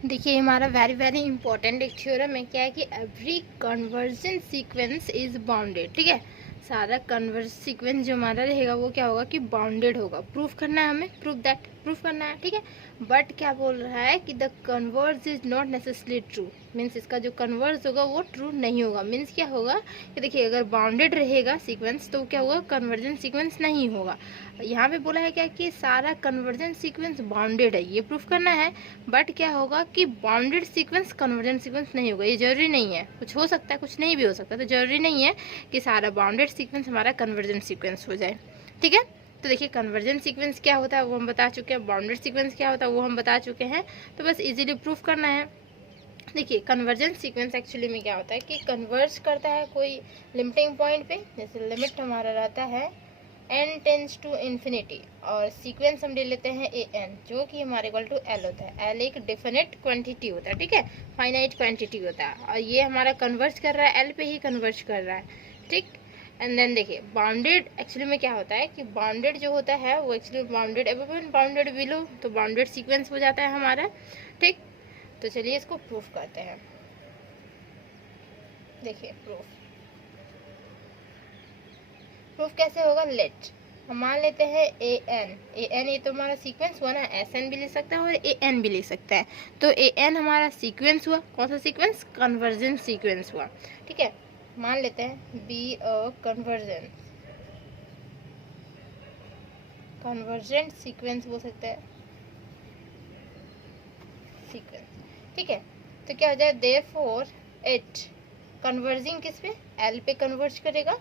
देखिए हमारा very very important एक थ्योरम है, क्या है कि every conversion sequence is bounded. ठीक है, सारा कन्वर्ज सीक्वेंस जो हमारा रहेगा वो क्या होगा कि बाउंडेड होगा। प्रूफ करना है हमें, प्रूफ करना है। ठीक है, बट क्या बोल रहा है कि the converge is not necessarily true, means इसका जो कन्वर्ज होगा वो ट्रू नहीं होगा। मीन्स क्या होगा कि देखिए अगर बाउंडेड रहेगा सीक्वेंस तो क्या होगा, कन्वर्जन सीक्वेंस नहीं होगा। यहाँ पे बोला है क्या कि सारा कन्वर्जन सीक्वेंस बाउंडेड है, ये प्रूफ करना है। बट क्या होगा कि बाउंडेड सीक्वेंस कन्वर्जेंट सीक्वेंस नहीं होगा, ये जरूरी नहीं है। कुछ हो सकता है, कुछ नहीं भी हो सकता, तो जरूरी नहीं है कि सारा बाउंडेड सीक्वेंस हमारा कन्वर्जेंट सीक्वेंस हो जाए। ठीक है, तो देखिए कन्वर्जेंट सीक्वेंस क्या होता है वो हम बता चुके हैं, बाउंडेड सीक्वेंस क्या होता है वो हम बता चुके हैं। तो बस इजीली प्रूफ करना है। देखिए कन्वर्जेंट सीक्वेंस एक्चुअली में क्या होता है कि कन्वर्ज करता है कोई लिमिटिंग पॉइंट पे, जैसे लिमिट हमारा रहता है n टेंस टू इन्फिनिटी, और सीक्वेंस हम ले लेते हैं ए एन, जो कि हमारे इक्वल टू एल होता है। एल एक डिफिनिट क्वांटिटी होता है, ठीक है, फाइनाइट क्वांटिटी होता है, और ये हमारा कन्वर्ज कर रहा है, एल पे ही कन्वर्ज कर रहा है। ठीक, एंड देन देखिए बाउंडेड एक्चुअली में क्या होता है कि बाउंडेड जो होता है वो actually bounded above and bounded below, तो बाउंडेड सीक्वेंस हो जाता है हमारा। ठीक, तो चलिए इसको प्रूफ करते हैं। देखिए प्रूफ कैसे होगा, लेट हम मान लेते हैं ए एन, ये तो हमारा सीक्वेंस हुआ ना, एस एन भी ले सकता है और ए एन भी ले सकता है। तो ए एन हमारा सीक्वेंस हुआ, कौन सा सीक्वेंस, कन्वर्जेंट सीक्वेंस हुआ। ठीक है, मान लेते हैं बी अ कन्वर्जेंट सीक्वेंस हो सकता है सीक्वेंस। ठीक है, तो क्या हो जाए, देयरफॉर इट कन्वर्जिंग किस पे, एल पे कन्वर्ज करेगा,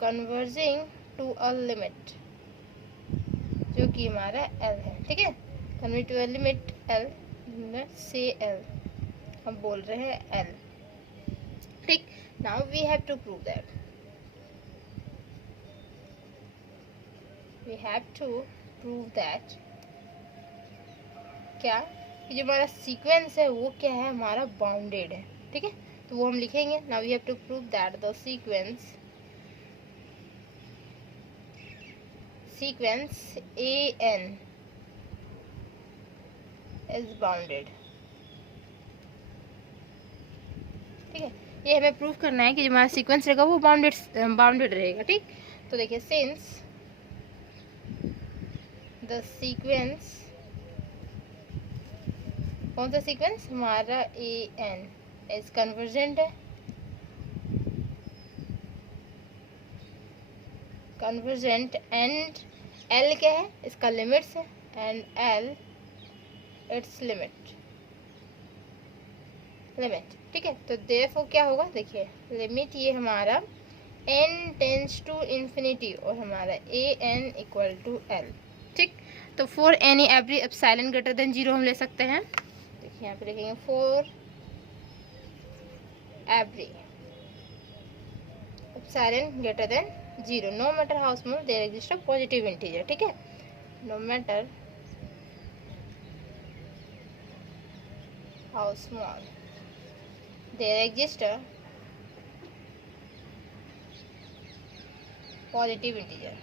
कन्वर्जिंग टू अ लिमिट जो कि हमारा एल है। ठीक है, convert to a limit L से एल, हम बोल रहे हैं एल। ठीक, now we have to prove that, क्या कि जो हमारा सीक्वेंस है वो क्या है, हमारा बाउंडेड है। ठीक है, तो वो हम लिखेंगे, now we have to prove that the sequence a n is bounded. ठीक है, ये हमें प्रूफ करना है कि जो हमारा सीक्वेंस रहेगा वो बाउंडेड रहेगा। ठीक, तो देखिए सिंस द सीक्वेंस, कौन सा सीक्वेंस, हमारा ए एन इज कन्वर्जेंट है, कन्वर्जेंट, एंड एल क्या है, इसका लिमिट्स है, एंड एल इट्स लिमिट। ठीक है, तो देयरफॉर क्या होगा, देखिए लिमिट ये हमारा n टेंस टू इन्फिनिटी और हमारा a n equal to L. ठीक, तो for any every epsilon greater than 0 हम ले सकते हैं। देखिए यहाँ पे लिखेंगे for every epsilon greater than 0 no matter how small there exist a positive integer. ठीक है, no matter how small there exists a positive integer,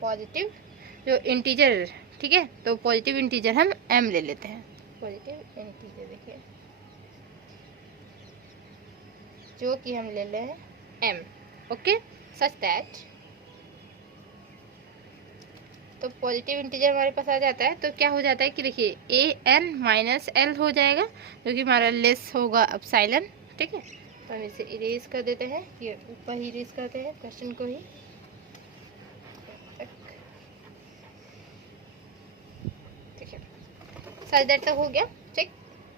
positive जो इंटीजर। ठीक है, तो पॉजिटिव इंटीजर हम m ले लेते हैं, पॉजिटिव इंटीजर देखिए जो कि हम ले लें m। ओके, सच दैट, तो पॉजिटिव इंटीजर हमारे पास आ जाता है, तो क्या हो जाता है कि देखिए ए एन माइनस एल हो जाएगा जो कि हमारा लेस होगा एप्सिलॉन। ठीक है, तो हम इसे इरेज कर देते हैं, ये ऊपर ही इरेज करते हैं क्वेश्चन को ही। देखिए सच दैट तक हो गया। ठीक,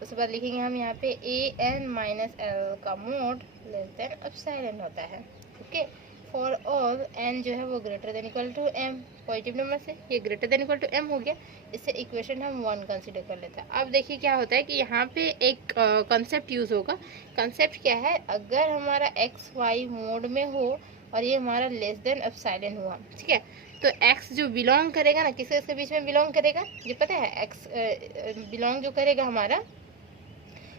उसके बाद लिखेंगे हम यहाँ पे ए एन माइनस एल का मोड लेस देन एप्सिलॉन होता है। ओके, फॉर ऑल एन जो है वो greater than equal to m, positive number से ये greater than equal to m हो गया, इससे इक्वेशन हम 1 कंसीडर कर लेते हैं। अब देखिए क्या होता है कि यहाँ पे एक कंसेप्ट यूज होगा। कंसेप्ट क्या है, अगर हमारा एक्स वाई मोड में हो और ये हमारा लेस देन एप्सिलॉन हुआ, ठीक है, तो एक्स जो बिलोंग करेगा ना, किसके बीच में बिलोंग करेगा, ये पता है, एक्स बिलोंग जो करेगा हमारा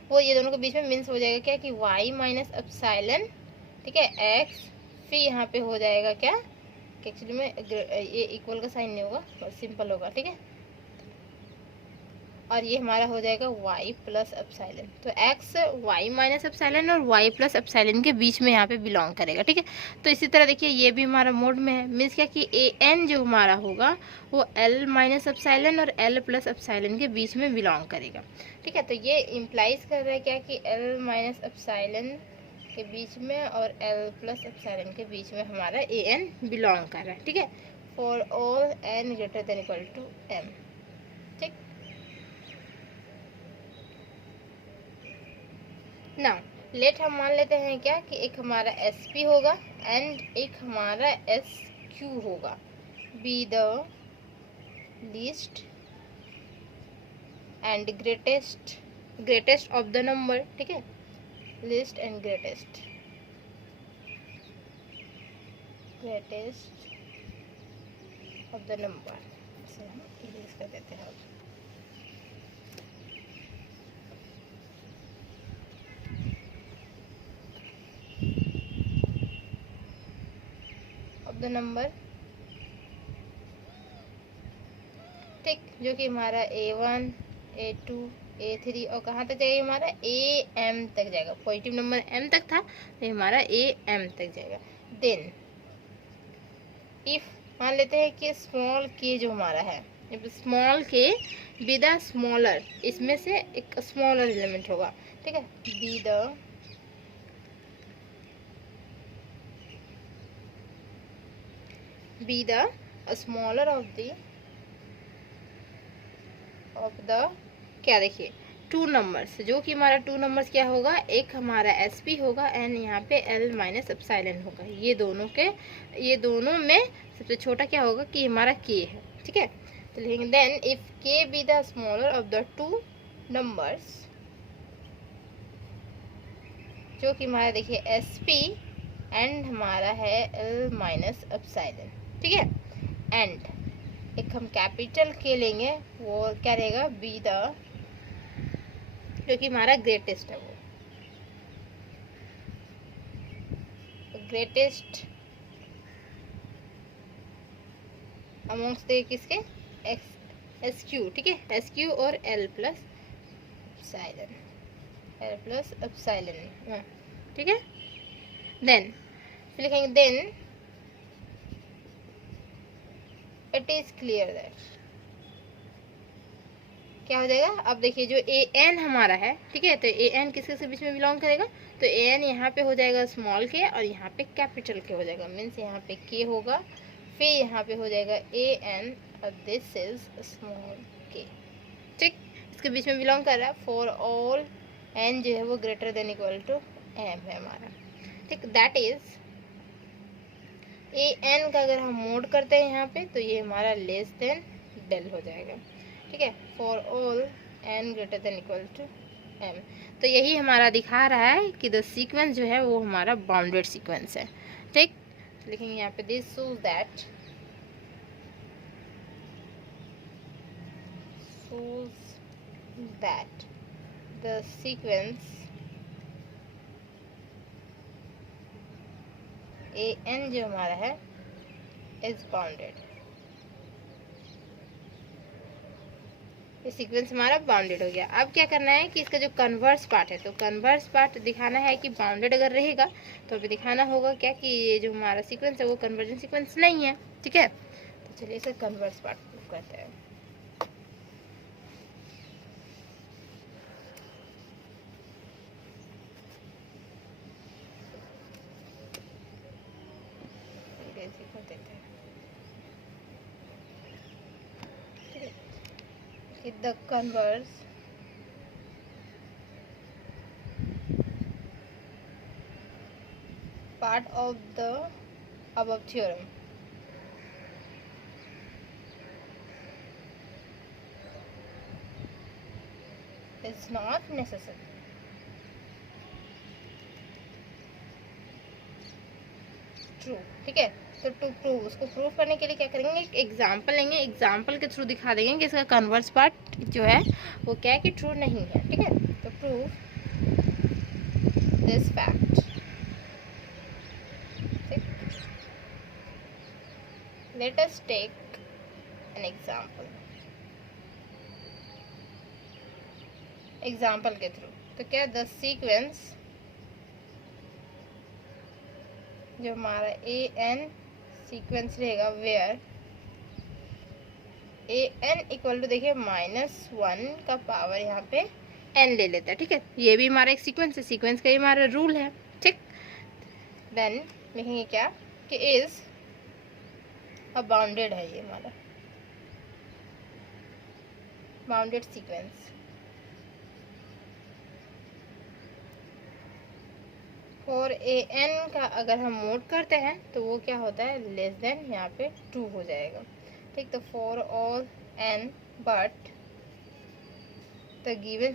वो ये दोनों के बीच में मीन्स हो जाएगा क्या कि वाई माइनस एप्सिलॉन। ठीक है, एक्स फिर यहाँ पे हो जाएगा क्या कि एक्चुअली में ये इक्वल का साइन नहीं होगा, बस सिंपल होगा, ठीक है। और ये हमारा हो जाएगा y प्लस एप्सिलॉन। तो x y माइनस एप्सिलॉन और y प्लस एप्सिलॉन के बीच में यहाँ पे बिलोंग करेगा, ठीक है। तो इसी तरह देखिए ये भी हमारा मोड में है, मीन्स क्या कि an जो हमारा होगा वो l माइनस एप्सिलॉन और l प्लस एप्सिलॉन के बीच में बिलोंग करेगा, ठीक है। तो ये इम्प्लाइज कर रहा है क्या कि l माइनस एप्सिलॉन के बीच में और l प्लस एप्सिलॉन के बीच में हमारा an बिलोंग कर रहा है, ठीक है। For all n greater than equal to m, ठीक। ना लेट हम मान लेते हैं क्या कि एक हमारा SP होगा एंड एक हमारा SQ होगा, be the least and greatest of the number, ठीक है। Least and greatest of the number से हम इरेज कर देते हैं। द नंबर, ठीक, जो कि हमारा A1 A2 A3 और कहाँ तक जाएगा हमारा AM तक जाएगा। पॉजिटिव नंबर M तक था तो हमारा AM तक जाएगा। देन इफ मान लेते हैं कि स्मॉल k जो हमारा है, small k be the smaller, इसमें से एक स्मॉलर एलिमेंट होगा, ठीक है। B the smaller of the क्या देखिए टू नंबर्स, जो कि हमारा टू नंबर्स क्या होगा, एक हमारा SP होगा एंड यहाँ पे L माइनस एप्सिलॉन होगा। ये दोनों में सबसे छोटा क्या होगा कि हमारा k है, ठीक है। तो लिखेंगे then if k be the smaller of the two numbers, जो कि हमारा देखिए SP एंड हमारा है L माइनस एप्सिलॉन, ठीक है। एंड एक हम कैपिटल के लेंगे, वो क्या रहेगा बी द, जो कि हमारा ग्रेटेस्ट है, वो ग्रेटेस्ट अमोंग्स द किसके SQ, ठीक है। SQ और L प्लस एप्सिलॉन, ठीक है। देन फिर लिखेंगे then it is clear that, क्या हो जाएगा। अब देखिए जो AN हमारा है, ठीक है, तो AN किसके बीच में बिलोंग करेगा, तो AN यहाँ पे हो जाएगा स्मॉल k और यहाँ पे कैपिटल K हो जाएगा, मीन्स यहाँ पे K होगा, फिर यहाँ पे हो जाएगा AN और दिस इज स्मॉल k, ठीक। इसके बीच में बिलोंग कर रहा है। फॉर ऑल n जो है वो greater than equal to m है हमारा, ठीक। दैट इज AN का अगर हम मोड करते हैं यहाँ पे तो ये हमारा लेस देन डेल हो जाएगा, ठीक है। For all n greater than equal to m, तो यही हमारा दिखा रहा है कि द सीक्वेंस जो है वो हमारा बाउंडेड सीक्वेंस है, ठीक। लिखेंगे यहाँ पे this shows that the sequence AN जो हमारा है इज बाउंडेड, ये सीक्वेंस हमारा बाउंडेड हो गया। अब क्या करना है कि इसका जो कन्वर्स पार्ट है, तो कन्वर्स पार्ट दिखाना है कि बाउंडेड अगर रहेगा तो अभी दिखाना होगा क्या कि ये जो हमारा सीक्वेंस है वो कन्वर्जेंट सीक्वेंस नहीं है, ठीक है। तो चलिए इसका कन्वर्स पार्ट प्रूव करते हैं। The converse part of the above theorem is not necessary, true, ठीक है। तो टू प्रूव, उसको प्रूव करने के लिए क्या करेंगे, एक एग्जाम्पल लेंगे, एग्जाम्पल के थ्रू दिखा देंगे कि इसका कन्वर्स पार्ट जो है वो क्या है कि ट्रू नहीं है, ठीक है। तो prove this fact, let us take an example के थ्रू। तो क्या द सीक्वेंस जो हमारा ए एन सीक्वेंस रहेगा where a n equal to देखिए -1 का पावर यहाँ पे एन ले लेता है, ठीक है। ये भी हमारा एक सीक्वेंस है, सीक्वेंस का ही हमारा रूल है, ठीक। देन लिखेंगे क्या कि इज अ बाउंडेड है, ये हमारा bounded sequence for a n का अगर हम मोड करते हैं तो वो क्या होता है, लेस देन यहाँ पे 2 हो जाएगा, ठीक। तो for all n but the given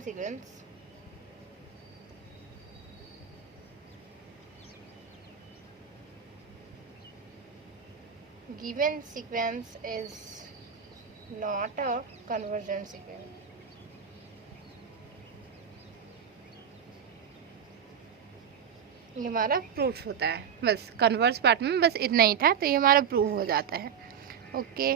sequence is not a convergent sequence। ये हमारा प्रूफ होता है, बस कन्वर्स पार्ट में बस इतना ही था, तो ये हमारा प्रूफ हो जाता है। ओके।